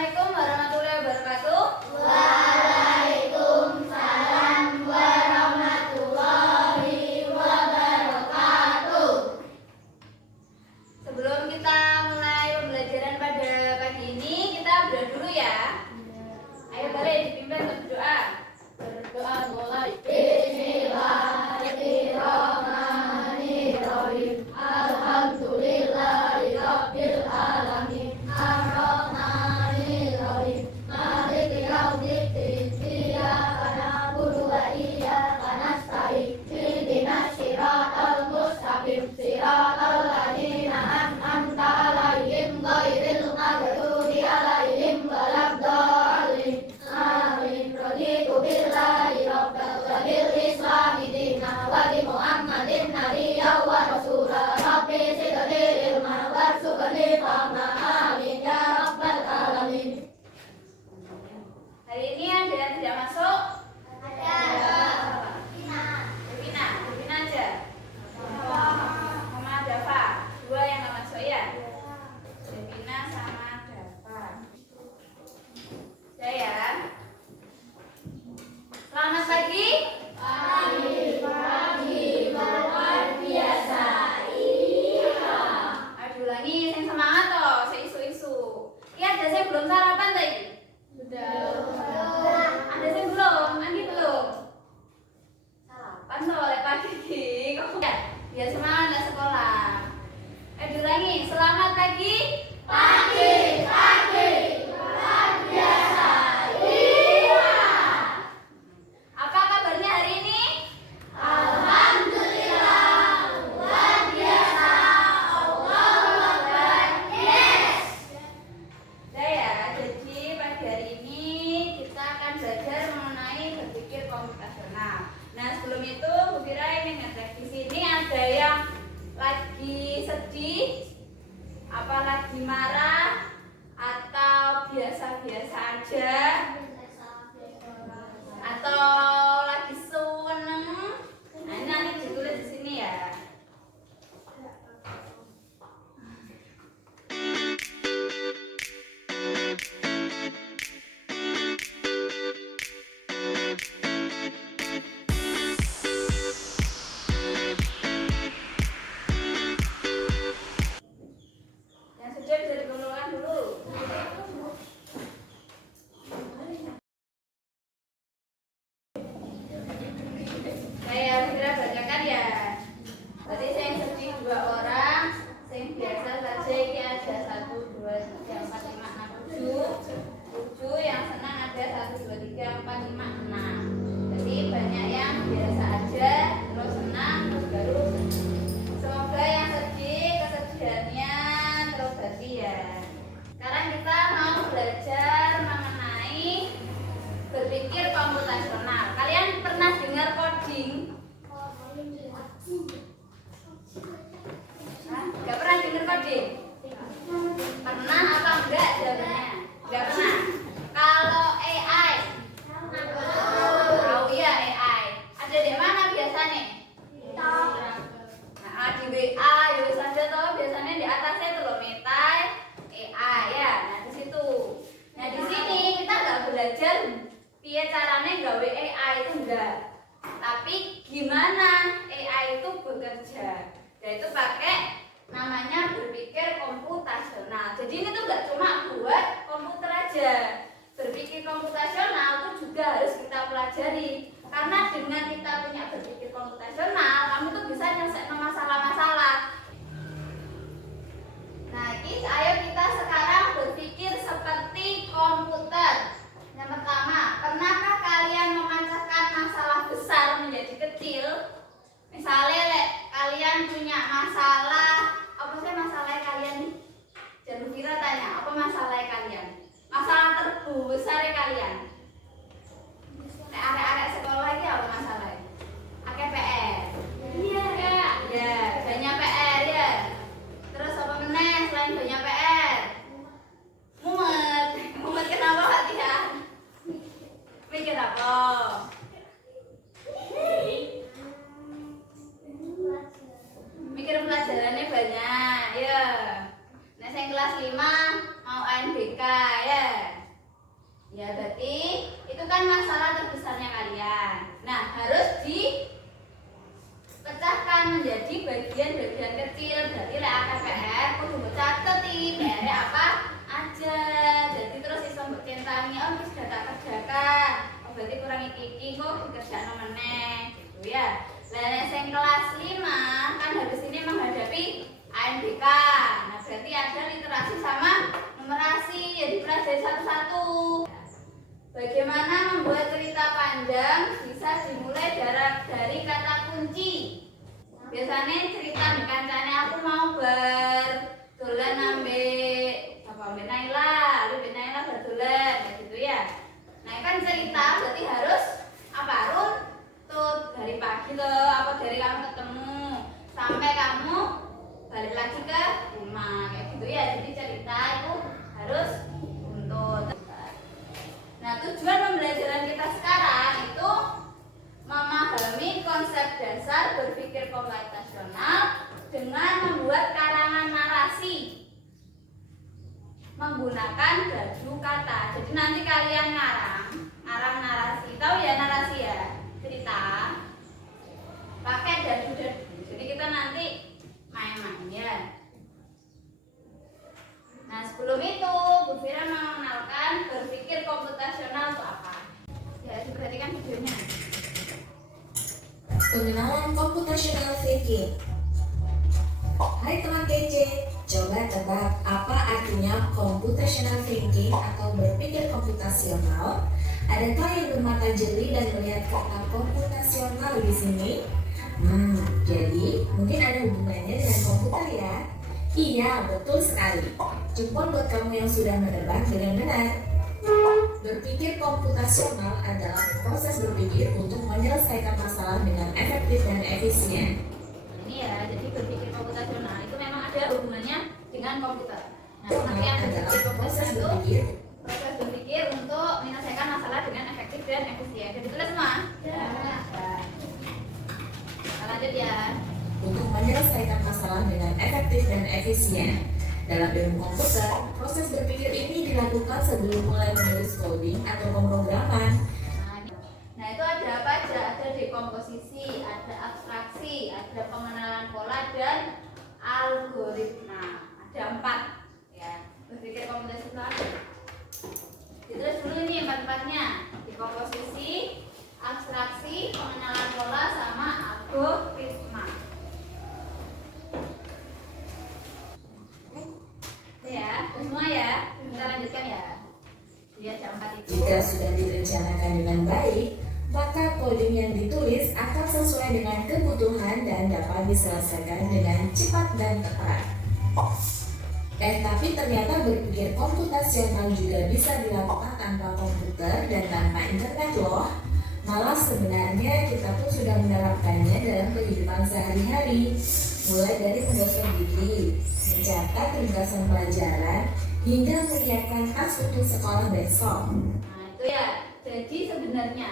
Assalamualaikum warahmatullahi wabarakatuh. Waalaikumsalam warahmatullahi wabarakatuh. Sebelum kita mulai pembelajaran pada pagi ini, kita berdoa dulu ya. Ayo balik dipimpin untuk berdoa. Berdoa mulai. Bismillahirrahmanirrahim. Alhamdulillahirabbil alamin. Arrahmanirrahim. Maliki yaumiddin. Iyyaka na'budu wa iyyaka nasta'in. Ihdinas siratal mustaqim. Siratal ladzina an'amta 'alaihim ghairil maghdubi 'alaihim waladdallin. Amin. Raditu billahi rabban wa bil islami dinan wa bi Muhammadin nabiyyan wa rasulan. Rabbi zidni ilman warzuqni fahman. Amin ya rabbal alamin. Hari ini ada yang tidak masuk? Ada. Devina aja. Sama Dava. Dua yang nggak masuk ya. Devina sama Dava. Saya. Selamat pagi. Pagi luar biasa. Iya. Ayo ulangi, yang semangat toh, saya isu-isu. Iya, ada saya belum sarapan tadi. Ada saya belum, Andi belum. Sarapan toh oleh pagi ki. Ya, biar semangat sekolah. Ayo diulangi, selamat pagi. Pagi luar biasa. Iya. Apa kabarnya hari ini? Alhamdulillah luar biasa. Allahu Akbar. Yes. Saya, jadi pagi hari ini kita akan belajar mengenai berpikir komputasional. Nah, sebelum itu Bu Fira ingin ngecek di sini ada yang lagi sedih, apa lagi marah, atau biasa-biasa aja, atau lagi seneng. Nah, ini nanti ditulis di sini ya. Yang sudah bisa dikumpulkan dulu. Saya kira bacakan ya. Tadi saya yang sedih 2 orang, yang biasa saja ini ada 1, 2, 3, 4, 5, 6, 7, yang senang ada 1, 2, 3, 4, 5, 6. Jadi banyak yang biasa aja, terus senang, terus baru sedih. Semoga yang sedih kesedihannya terobati ya. Sekarang kita mau belajar mengenai berpikir komputasional. Kalian pernah dengar coding? Hah? Gak pernah dengar coding? Pernah apa enggak jawabannya? Gak pernah. Kalau AI? Tahu ya AI. Ada di mana biasanya? Nah, di WA, ya saja tahu biasanya di atasnya itu loh metai AI ya. Nah, di situ. Nah, di sini kita nggak belajar piye caranya gawe AI itu enggak. Tapi gimana AI itu bekerja? Yaitu pakai namanya berpikir komputasional. Jadi ini tuh nggak cuma buat komputer aja. Berpikir komputasional itu juga harus kita pelajari. Karena dengan kita punya berpikir komputasional, kamu tuh bisa nyelesain masalah-masalah. Nah, ini ayo kita sekarang berpikir seperti komputer. Yang pertama, pernahkah kalian memecahkan masalah besar menjadi kecil? Misalnya, kalian punya masalah, apa sih masalah kalian nih? Jangan kira tanya, apa masalah kalian? Masalah terbesar kalian? Arek-arek sekolah ini apa masalah? Pakai PR. Iya. Ya, banyak PR ya. Terus apa meneh selain banyak PR? Mumet. Mumet kenapa latihan? Mikir apa? Mikir pelajarannya banyak, ya. Nah, saya kelas 5 mau UNBK ya. Ya, berarti itu kan masalah terbesarnya kalian. Nah, harus dipecahkan menjadi bagian-bagian kecil. Berarti lek KPR kudu mbok catet iki PR apa aja. Jadi terus iso mbok centangi, oh wis sudah tak kerjakan. Oh, berarti kurang iki kok dikerjakan meneh gitu ya. Lah nek sing kelas 5 kan habis ini menghadapi ANBK. Nah, berarti ada literasi sama numerasi, ya dipelajari satu-satu. Bagaimana membuat cerita panjang bisa dimulai dari kata kunci. Biasanya cerita nih kancane aku mau berdolan ambek Naila, lalu Naila berdolan kayak gitu ya. Nah, kan cerita berarti harus apa Run? Tuh dari pagi tuh apa dari kamu ketemu sampai kamu balik lagi ke rumah kayak gitu ya. Jadi cerita itu harus untuk. Nah, tujuan pembelajaran kita sekarang itu memahami konsep dasar berpikir komputasional dengan membuat karangan narasi menggunakan baju kata. Jadi nanti kalian ngarang narasi. Tahu ya narasi ya? Cerita pakai dadu. Jadi kita nanti main-main ya. Nah, sebelum itu Bu Fira mengenalkan berpikir komputasional itu apa. Ya, diperhatikan videonya. Pengenalan computational thinking. Hai teman kece, coba tebak apa artinya computational thinking atau berpikir komputasional? Adakah yang bermata jeli dan melihat kata komputasional di sini? Jadi mungkin ada hubungannya dengan komputer ya? Iya, betul sekali. Jempol buat kamu yang sudah menebak dengan benar. Berpikir komputasional adalah proses berpikir untuk menyelesaikan masalah dengan efektif dan efisien. Ini ya, jadi berpikir komputasional itu memang ada hubungannya dengan komputer. Nah, pengertian berpikir komputasional itu proses berpikir untuk menyelesaikan masalah dengan efektif dan efisien. Jadi tulis semua. Ya. Nah, lanjut ya. Untuk menyelesaikan masalah dengan efektif dan efisien. Dalam ilmu komputer, proses berpikir ini dilakukan sebelum mulai menulis coding atau pemrograman. Nah, itu ada apa aja? Ada dekomposisi, ada abstraksi, ada pengenalan pola dan algoritma. Ada 4 ya. Berpikir komputasional. Ditulis dulu ini 4-4-nya. Dekomposisi, abstraksi, pengenalan pola sama algoritma. Ya, semua ya. Kita lanjutkan ya. Lihat jam 4 itu. Jika sudah direncanakan dengan baik, maka coding yang ditulis akan sesuai dengan kebutuhan dan dapat diselesaikan dengan cepat dan tepat. Tapi ternyata berpikir komputasional juga bisa dilakukan tanpa komputer dan tanpa internet loh. Malah sebenarnya kita pun sudah menerapkannya dalam kehidupan sehari-hari, mulai dari menggosok gigi, mencatat ringkasan pelajaran, hingga menyiapkan tas untuk sekolah besok. Nah, itu ya. Jadi sebenarnya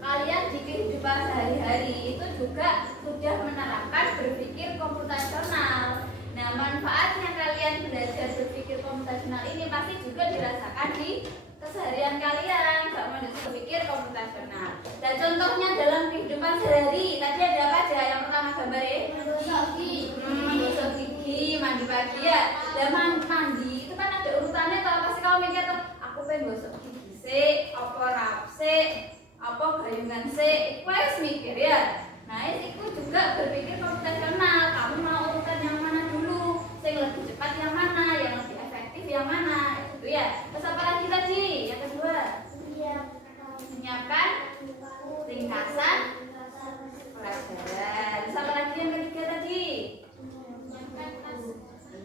kalian di kehidupan sehari-hari itu juga sudah menerapkan berpikir komputasional. Nah, manfaatnya kalian belajar berpikir komputasional ini pasti juga dirasakan di keseharian kalian. Gak mau berpikir komputasional. Dan contohnya dalam kehidupan sehari, tadi ada apa aja? Yang pertama gambar ya? Menggosok gigi, mandi pagi ya. Dan mandi itu kan ada urutannya. Kalau pasti kamu mikir tuh, aku pengen gosok gigi sih, apa rap sih, apa gayungan sih, wes mikir ya. Nah, itu juga berpikir komputasional. Kamu mau urutan yang mana dulu? Yang lebih cepat yang mana? Yang lebih efektif yang mana? Itu ya. Terus apa lagi tadi? Yang kedua, menyiapkan ringkasan pelajaran. Terus apa lagi yang ketiga tadi?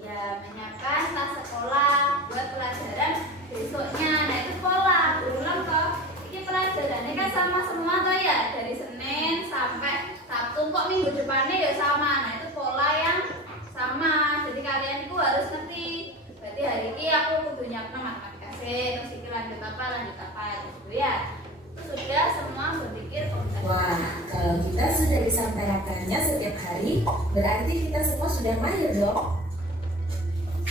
Iya, menyiapkan tas sekolah buat pelajaran besoknya. Nah, itu pola berulang toh. Ini pelajarannya kan sama semua toh ya, dari Senin sampai Sabtu, kok minggu depannya ya sama. Nah, itu pola yang sama. Jadi kalian itu harus ngerti. Berarti hari ini aku kudu nyiapin matematika sih, terus iki lanjut apa gitu ya. Itu sudah semua berpikir komputasional. Wah, kalau kita sudah bisa menerapkannya setiap hari, berarti kita semua sudah mahir dong.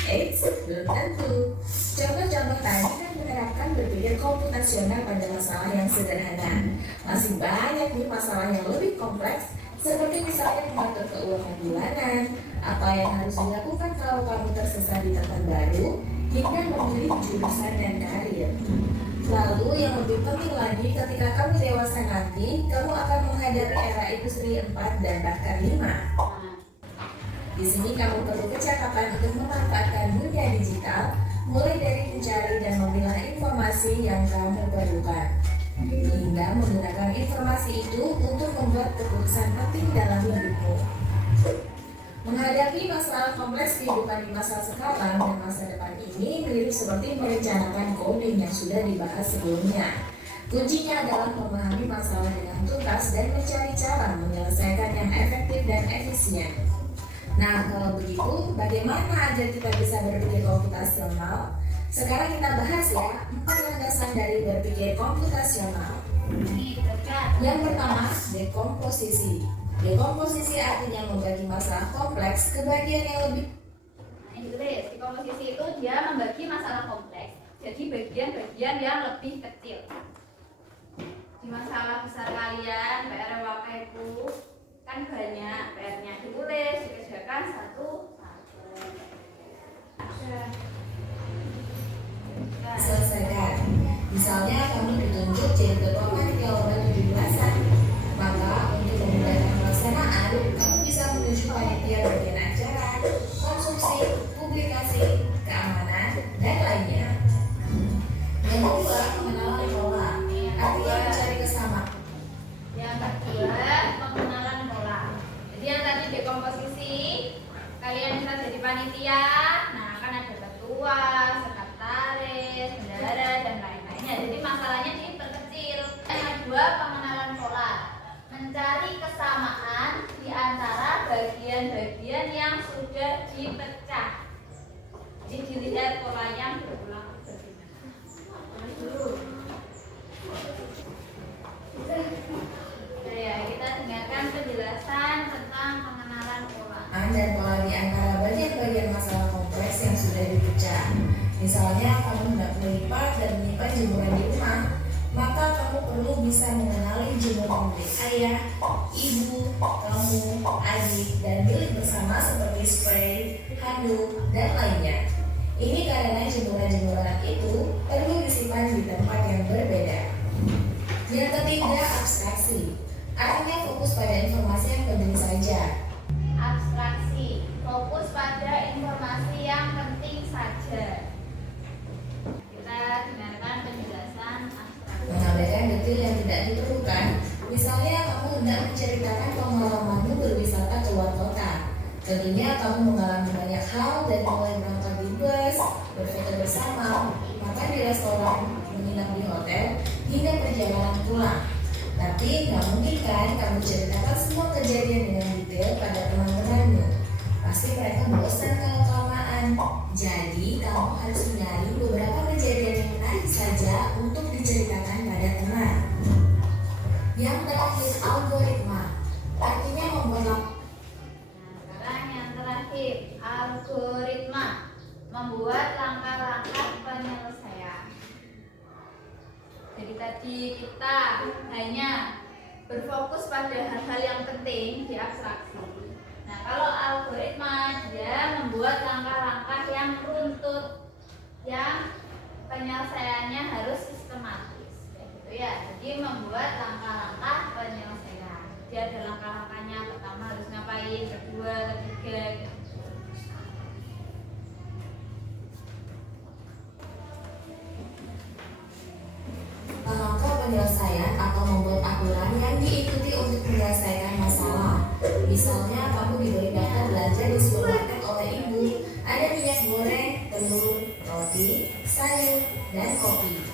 Eits, belum tentu. Contoh-contoh tadi kan menerapkan berpikir komputasional pada masalah yang sederhana. Masih banyak nih masalah yang lebih kompleks, seperti misalnya mengatur keuangan bulanan, apa yang harus dilakukan kalau kamu tersesat di tempat baru, hingga memilih jurusan dan karir. Lalu yang lebih penting lagi, ketika kamu dewasa nanti, kamu akan menghadapi era industri 4 dan bahkan 5. Di sini kamu perlu kecakapan untuk memanfaatkan dunia digital, mulai dari mencari dan memilah informasi yang kamu perlukan, hingga menggunakan informasi itu untuk membuat keputusan penting dalam hidupmu. Menghadapi masalah kompleks kehidupan di masa sekarang dan masa depan ini mirip seperti merencanakan coding yang sudah dibahas sebelumnya. Kuncinya adalah memahami masalah dengan tuntas dan mencari cara menyelesaikan yang efektif dan efisien. Nah, kalau begitu, bagaimana agar kita bisa berpikir komputasional? Sekarang kita bahas ya, 4 landasan dari berpikir komputasional. Yang pertama, dekomposisi. Dekomposisi artinya membagi masalah kompleks ke bagian yang lebih. Nah, ini tulis, dekomposisi itu dia membagi masalah kompleks jadi bagian-bagian yang lebih kecil. Di masalah besar kalian, PR Wakeku kan banyak, PR-nya ditulis, dikerjakan satu-satu. Selesaikan. Misalnya kamu ditunjuk jadi ketua panitia lomba 17-an, maka untuk memudahkan pelaksanaan, kamu bisa menuju panitia bagian acara, konstruksi, publikasi, keamanan, dan lainnya. Yang kedua, pengenalan pola. Artinya mencari kesamaan. Yang kedua, pengenalan pola. Jadi yang tadi dekomposisi, kalian bisa jadi panitia, nah kan ada ketua, sekretaris, bendahara, dan lain-lainnya. Jadi masalahnya diperkecil. Yang kedua, pengenalan pola. Mencari kesamaan di antara bagian-bagian yang sudah dipecah. Jadi dilihat polanya berulang. Ya, kita dengarkan penjelasan tentang pengenalan pola. Dan pola di antara bagian-bagian masalah kompleks yang sudah dipecah. Misalnya kamu hendak melipat dan menyimpan jemuran di rumah, maka kamu perlu bisa mengenali jemuran milik ayah, ibu, kamu, adik, dan milik bersama seperti spray, handuk, dan lainnya. Ini karena jemuran-jemuran itu perlu disimpan di tempat yang berbeda. Yang ketiga, abstraksi. Artinya fokus pada informasi yang penting saja. Abstraksi, fokus pada informasi yang penting saja. Kita dengarkan penjelasan abstraksi. Mengabaikan detail yang tidak diperlukan. Misalnya kamu hendak menceritakan pengalamanmu berwisata keluar kota. Tentunya kamu mengalami banyak hal dari mulai berangkat di bus, berfoto bersama, makan di restoran, menginap di hotel, hingga perjalanan pulang. Tapi nggak mungkin kan kamu ceritakan semua kejadian dengan detail pada teman-temanmu. Pasti mereka bosan kalau kelamaan. Jadi kamu harus mencari beberapa kejadian yang menarik saja untuk diceritakan pada teman. Yang terakhir, algoritma. Artinya membuat. Sekarang yang terakhir, algoritma, membuat langkah-langkah penyelesaian. Jadi tadi kita hanya berfokus pada hal-hal yang penting di abstraksi. Nah, kalau algoritma dia membuat langkah-langkah yang runtut, yang penyelesaiannya harus sistematis, kayak gitu ya. Jadi membuat langkah-langkah penyelesaian. Dia ada langkah-langkahnya, pertama harus ngapain, kedua, ketiga. Gitu. Langkah penyelesaian atau membuat aturan yang diikuti untuk menyelesaikan masalah. Misalnya kamu diberi daftar belanja di supermarket oleh ibu. Ada minyak goreng, telur, roti, sayur, dan kopi.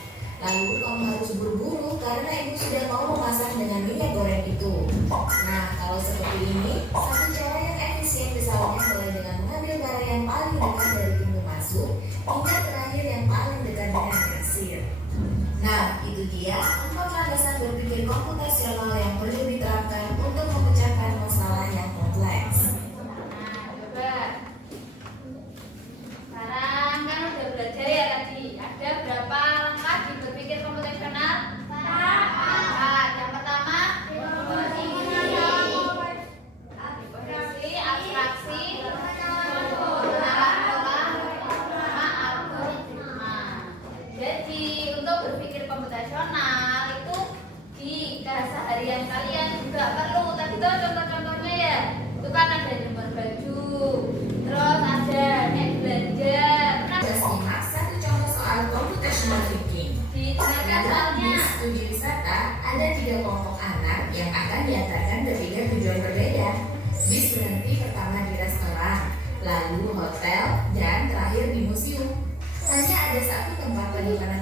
Lalu kamu harus buru-buru karena ibu sudah mau memasak dengan minyak goreng itu. Nah, kalau seperti ini, satu cara yang efisien misalnya mulai dengan mengambil barang yang paling dekat dari pintu masuk hingga terakhir yang paling dekat dengan kasir. Nah, itu dia 4 landasan berpikir komputasional yang perlu diterapkan untuk memecahkan masalah yang kompleks. Nah, coba. Sekarang kan udah belajar ya tadi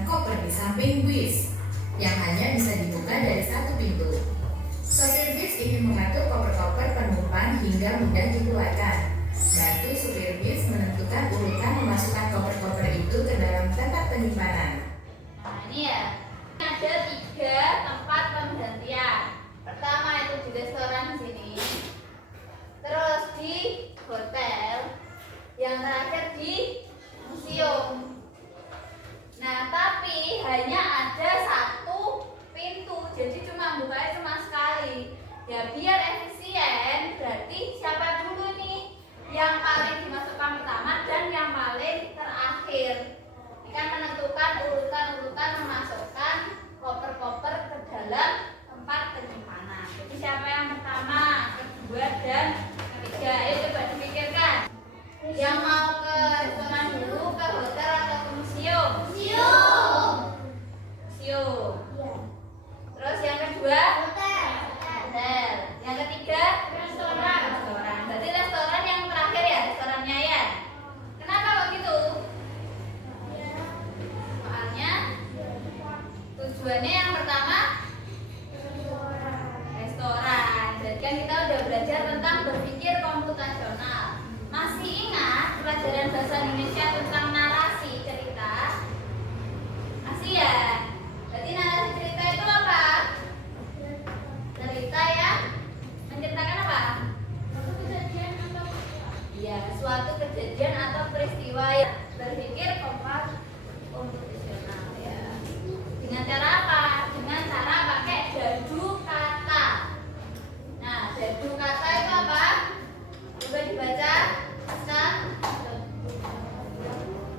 koper di samping bis yang hanya bisa dibuka dari satu pintu. Sopir bis ingin mengatur koper-koper penumpang hingga mudah dikeluarkan. Bantu supir bis menentukan urutan memasukkan koper-koper itu ke dalam tempat penyimpanan. Nah ini ya, ada 3 tempat pemberhentian. Pertama itu di restoran sini, terus di hotel, yang terakhir di museum. Nah tapi hanya ada 1 pintu, jadi cuma bukanya cuma sekali. Ya biar efisien, berarti siapa dulu nih yang paling dimasukkan pertama dan yang paling terakhir. Ini kan menentukan urutan-urutan memasukkan koper-koper ke dalam tempat penyimpanan. Jadi siapa yang pertama, kedua, dan ketiga? Ayo coba dipikirkan. Yang mau ke restoran dulu, ke hotel, atau ke museum? Museum. Museum. Terus yang kedua? Hotel. Yang ketiga? Restoran. Restoran. Berarti restoran yang terakhir ya, restorannya ya. Kenapa begitu? Soalnya tujuannya yang pertama restoran. Jadi kan kita udah belajar tentang berpikir komputasional. Masih ingat pelajaran bahasa Indonesia tentang narasi cerita? Masih ya? Berarti narasi cerita itu apa? Cerita yang menceritakan apa? Ya, suatu kejadian atau peristiwa yang berpikir komputasional ya. Dengan cara apa? Dengan cara pakai jadu kata. Nah, jadu kata itu apa? Coba dibaca.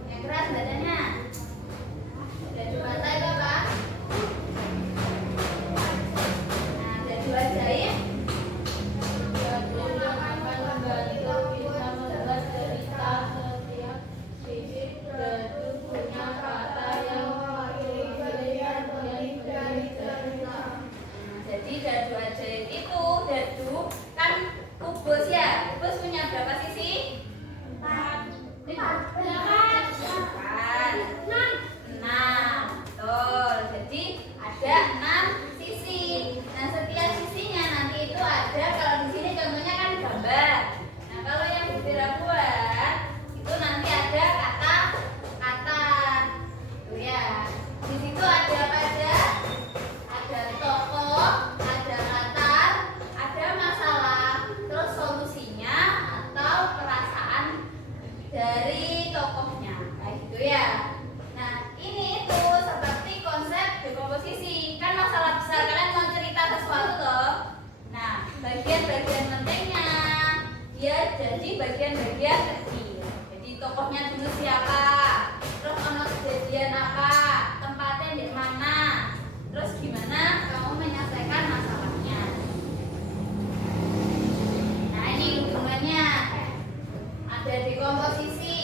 Yang keras bacanya. Jadu kata itu apa? Nah, jadu ajaib. Jadu yang akan membantu kita membuat cerita setiap sisi. Jadu punya kata yang mewakili bagian dari cerita. Jadi jadu ajaib itu, jadu kan kubus ya. Kubus punya berapa sisi? 4. 6. Betul. Jadi ada 6 sisi. Nah, setiap sisinya nanti itu ada, kalau di sini contohnya kan gambar. Nah, kalau yang Bira buat itu nanti ada kata-kata. Tuh ya. Di situ ada apa aja? Ada tokoh, ada latar, ada masalah, terus solusinya atau perasaan dari tokohnya. Kayak gitu ya. Nah, ini itu seperti konsep dekomposisi. Kan masalah besar, kalian mau cerita sesuatu loh. Nah, bagian-bagian pentingnya dia jadi bagian-bagian kecil. Jadi tokohnya dulu siapa? Terus ono kejadian apa? Tempatnya di mana? Terus gimana kamu menyelesaikan masalahnya? Nah, ini hubungannya. Ada dekomposisi.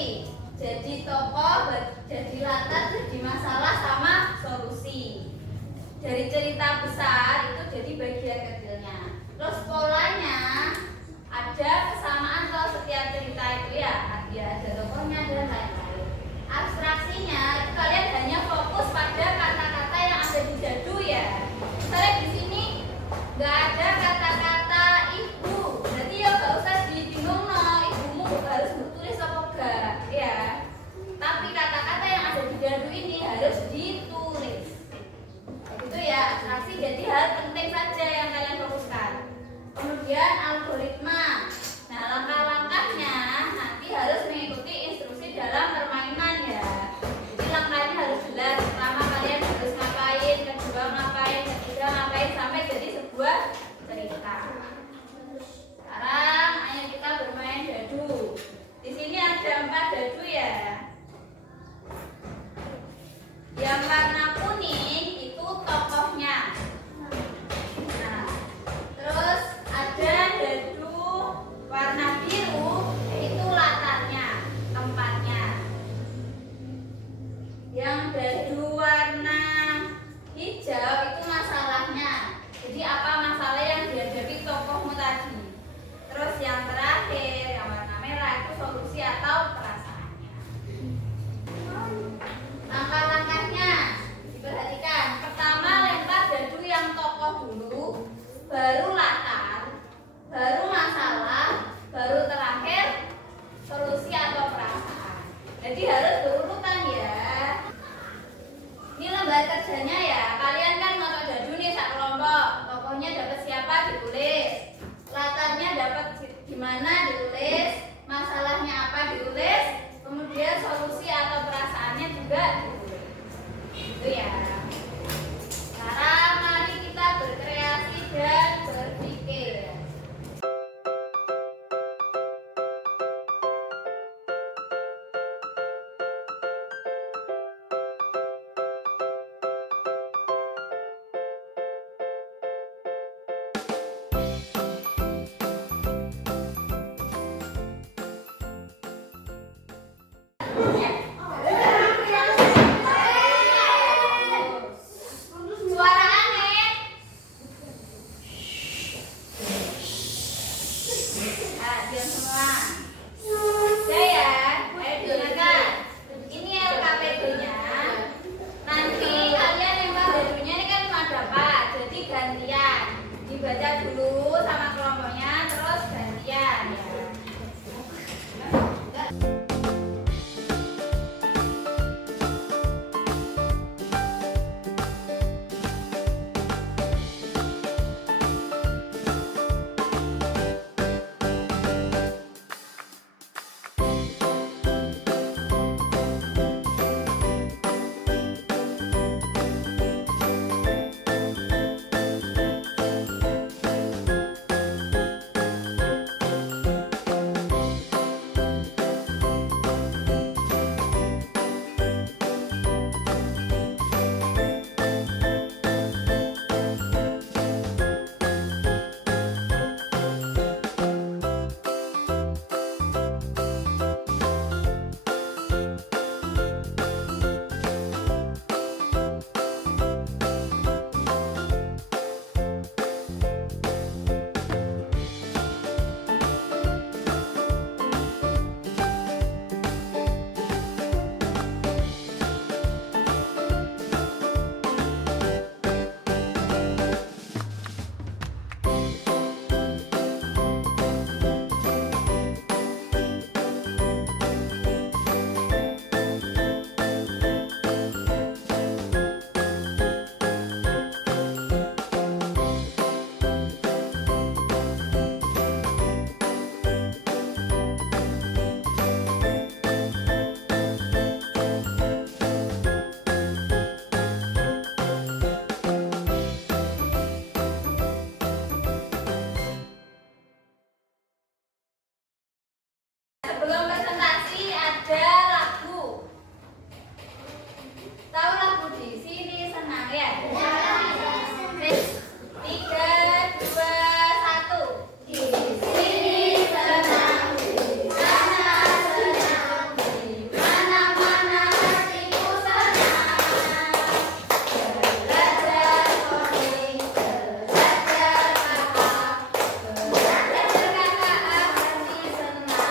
Jadi tokoh, jadi latar, jadi masalah sama solusi. Dari cerita besar itu jadi bagian kecilnya. Terus polanya ada kesamaan kalau setiap cerita itu ya, ada tokohnya dan lain-lain. Abstraksinya itu kalian hanya fokus pada kata-kata yang ada di jadu ya. Misalnya di sini nggak ada kata-kata ibu, berarti ya nggak usah dibingung no, ibumu harus tulis apa enggak ya. Tapi kata-kata yang ada di jadu ini harus ditulis. Itu ya abstraksi, jadi hal penting saja yang kalian fokuskan. Kemudian algoritma. Nah, langkah-langkahnya nanti harus mengikuti instruksi dalam permainan ya. Jadi langkahnya harus jelas. Pertama kalian harus ngapain, kedua ngapain, ketiga ngapain, sampai jadi sebuah cerita. Sekarang ayo kita bermain jadu. Di sini ada 4 jadu ya. Yang warna kuning itu tokohnya. Nah, terus ada jadu harus berurutan ya. Ini lembar kerjanya ya. Kalian kan ngotot dadu nih sak kelompok. Tokohnya dapat siapa ditulis. Latarnya dapat gimana ditulis. Masalahnya apa ditulis. Kemudian solusi atau perasaannya juga ditulis. Itu ya. Sekarang mari kita berkreasi dan berpikir. Suara aneh. Diam semua. Saya, ayo dengarkan. Ini LKPD-nya. Nanti kalian yang dadunya ini kan cuma dapat, jadi gantian. Dibaca dulu sama kelompoknya, terus gantian ya. Sebelum presentasi ada lagu. Tahu lagu di sini senang ya? Ya. 3, 2, 1. Di sini senang, di sana senang, di mana-mana hatiku senang. Belajar coding, belajar kakak, belajar kakak hati senang.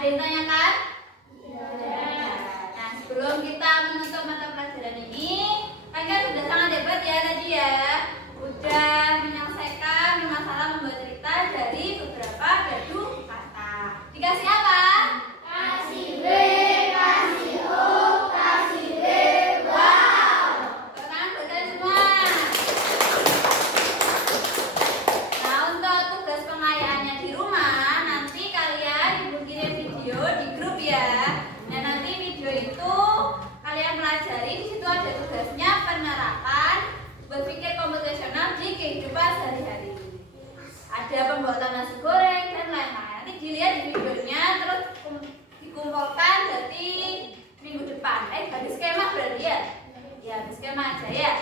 Ada yang tanyakan? Nah, sebelum kita menutup mata pelajaran ini, kalian sudah sangat hebat ya tadi ya. Udah menyelesaikan masalah membuat cerita dari beberapa gadu kata. Dikasih apa? Kasih B, kasih O, kasih D, wow. Tangan buat kalian semua. Nah, untuk tugas pengayaannya di rumah, nanti kalian ibu kirim video di grup ya. Dan nanti video itu kalian pelajari, di situ ada tugasnya penerapan berpikir komputasional di kehidupan sehari-hari. Ada pembuatan nasi goreng dan lain-lain. Nanti dilihat di videonya, terus dikumpulkan berarti minggu depan. Bagi skema berarti ya? Ya, bagi skema aja ya.